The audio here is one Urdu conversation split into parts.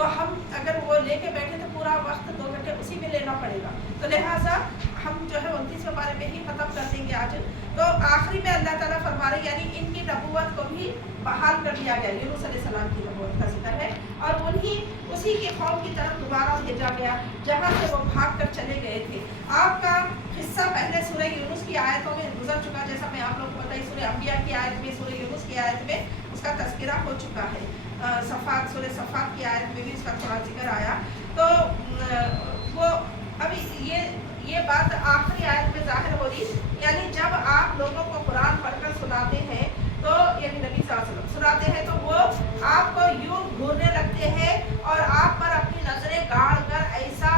تو ہم اگر وہ لے کے بیٹھے تو پورا وقت 2 گھنٹے اسی میں لینا پڑے گا. تو لہٰذا ہم جو ہے 29ویں پارے میں ہی ختم کر دیں گے آج. تو آخری میں اللہ تعالیٰ فرما رہے یعنی ان کی نبوت کو بھی بحال کر دیا گیا. یونس علیہ السلام کی نبوت کا ذکر ہے اور اسی کے قوم کی طرف دوبارہ بھیجا گیا جہاں سے وہ بھاگ کر چلے گئے تھے. آپ کا حصہ پہلے سورہ یونس کی آیتوں میں گزر چکا, جیسا میں آپ لوگوں کو بتائی سورہ انبیاء کی آیت میں, سورہ یونس کی آیت میں اس کا تذکرہ ہو چکا ہے. صفات, سورہ صفات کی آیت میں بھی اس کا تھوڑا ذکر آیا. تو وہ ابھی یہ بات آخری آیت میں ظاہر ہو رہی, یعنی جب آپ لوگوں کو قرآن پڑھ کر سناتے ہیں تو یعنی نبی صلی اللہ علیہ وسلم سناتے ہیں تو وہ آپ کو یوں گھورنے لگتے ہیں اور آپ پر اپنی نظریں گاڑ کر ایسا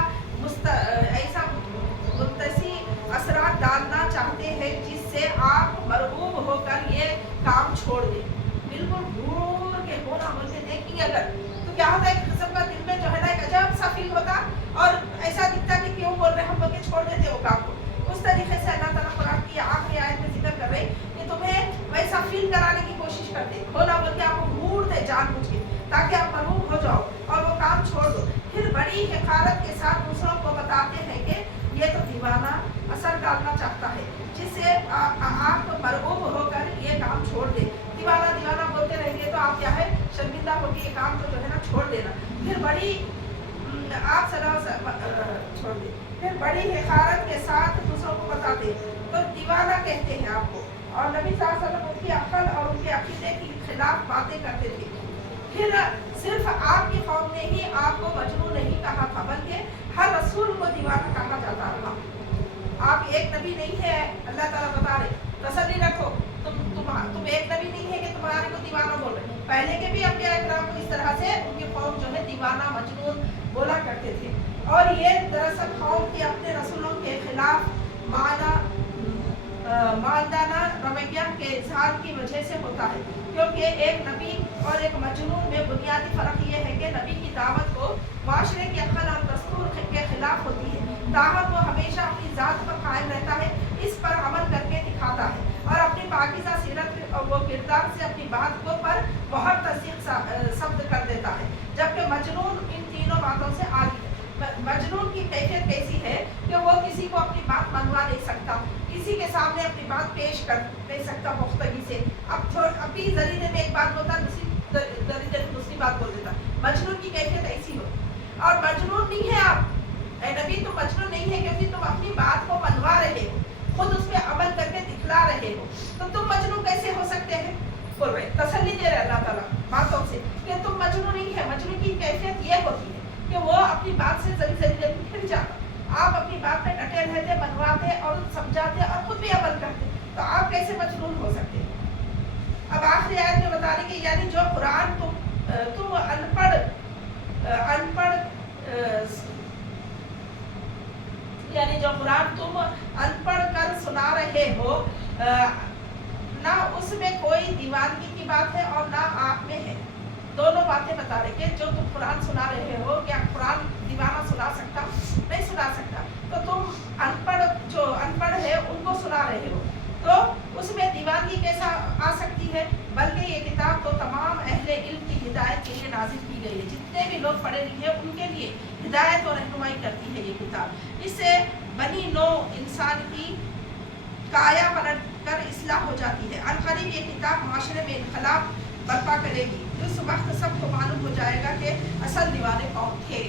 متصی اثرات ڈالنا چاہتے ہیں جس سے آپ مرعوب ہو کر یہ کام چھوڑ دیں. بالکل گھور کے ہونا بولتے دیکھیں گے اگر تو کیا ہوتا ہے, ایک قسم کا دل میں جو ہے نا ایک عجب سا فیل ہوتا اور ایسا دکھتا کہ کیوں بول رہے ہم لوگ چھوڑ دیتے وہ کام کو. اس طریقے سے اللہ تعالیٰ قرآن کی آخری آیت میں ذکر کر رہے کہ تمہیں ویسا فیل کرانے کی کوشش کرتے, کھولا بول کے آپ کو گھورتے جان بوجھ کے تاکہ آپ مرعوب ہو جاؤ اور وہ کام چھوڑ دو. پھر بڑی حقارت کے ساتھ دوسروں کو بتاتے ہیں کہ یہ تو دیوانہ اثر ڈالنا چاہتا ہے جس سے آپ مرعوب ہو کر یہ کام چھوڑ دیں. دیوانہ بولتے رہیں گے تو آپ کیا ہے شرمندہ ہو کے یہ کام کو جو ہے نا چھوڑ دینا. پھر بڑی آپ چھوڑ دیں. پھر بڑی حقارت کے ساتھ دوسروں کو بتاتے تو دیوانہ کہتے ہیں آپ کو. اور نبی صلی اللہ علیہ وسلم ان کی عقل اور ان کے عقیدے کے خلاف باتیں کرتے تھے. پھر صرف آپ کی قوم نے ہی آپ کو مجنون نہیں کہا تھا بلکہ ہر رسول کو دیوانہ کہا جاتا رہا. آپ ایک نبی نہیں ہے, اللہ تعالیٰ بتا رہے تسلی رکھو, تم ایک نبی نہیں ہے کہ تمہارے کو دیوانہ بول رہے. پہلے کے بھی انبیاء کرام کو اس طرح سے ان کی قوم جو ہے دیوانہ مجنون بولا کرتے تھے. اور یہ دراصل قوم کے اپنے رسولوں کے خلاف مالدانہ رویہ کے اظہار کی وجہ سے ہوتا ہے, کیونکہ ایک نبی اور ایک مجنون میں بنیادی فرق یہ ہے کہ نبی کی دعوت کو معاشرے کے عقل اور دستور کے خلاف ہوتی ہے, تاہم وہ ہمیشہ اپنی ذات پر قائم رہتا ہے, اس پر عمل کر کے دکھاتا ہے اور اپنی پاکیزہ سیرت اور وہ کردار سے اپنی بات کو پر بہت تصدیق ثبت کر دیتا ہے. جبکہ مجنون ان تینوں باتوں سے عاری ہے. مجنون کی کیفیت کیسی ہے کہ وہ کسی کو اپنی بات منوا نہیں سکتا, کسی کے سامنے اپنی بات پیش کر نہیں سکتا پختگی سے. اپنی ذریعے میں ایک بات بولتا دوسری بات بول دیتا. مجنون کی کیفیت ایسی ہو. اور مجنون نہیں ہے آپ, اے نبی تم مجنون نہیں ہے کیونکہ تم اپنی بات کو منوا رہے ہو, خود اس پہ عمل کر کے دکھلا رہے ہو, تو تم مجنون کیسے ہو سکتے ہیں. بول رہے تسلی دے رہے اللہ تعالیٰ باتوں سے کہ تم مجنون نہیں ہے. مجنون کی کیفیت یہ ہوتی ہے کہ وہ اپنی بات سے ذریعے پھر جاتا. آپ اپنی بات پہ ڈٹے رہتے, منواتے اور سمجھاتے اور خود بھی عمل کرتے, تو آپ کیسے مجنون ہو سکتے ہیں. اب آخری آیت میں بتا رہی کہ یعنی جو قرآن تم ان پڑھ یعنی جو قرآن تم ان پڑھ کر سنا رہے ہو, نہ اس میں کوئی دیوانگی کی بات ہے اور نہ آپ میں ہے. دونوں باتیں بتا رہے کہ جو تم قرآن سنا رہے ہو, کیا قرآن دیوانہ سنا سکتا؟ نہیں سنا سکتا. تو تم جو ان پڑھ ہے ان کو سنا رہے ہو, تو اس میں دیوانگی کیسا آ سکتی ہے. بلکہ یہ کتاب تو تمام اہل علم کی ہدایت کے لیے نازل کی گئی ہے. جتنے بھی لوگ پڑھے لکھے ہیں ان کے لیے ہدایت اور رہنمائی کرتی ہے یہ کتاب. اس سے بنی نو انسان کی کایا پلٹ کر اصلاح ہو جاتی ہے. عنقریب یہ کتاب معاشرے میں انقلاب برپا کرے گی. اس وقت سب کو معلوم ہو جائے گا کہ اصل دیوانے کون تھے.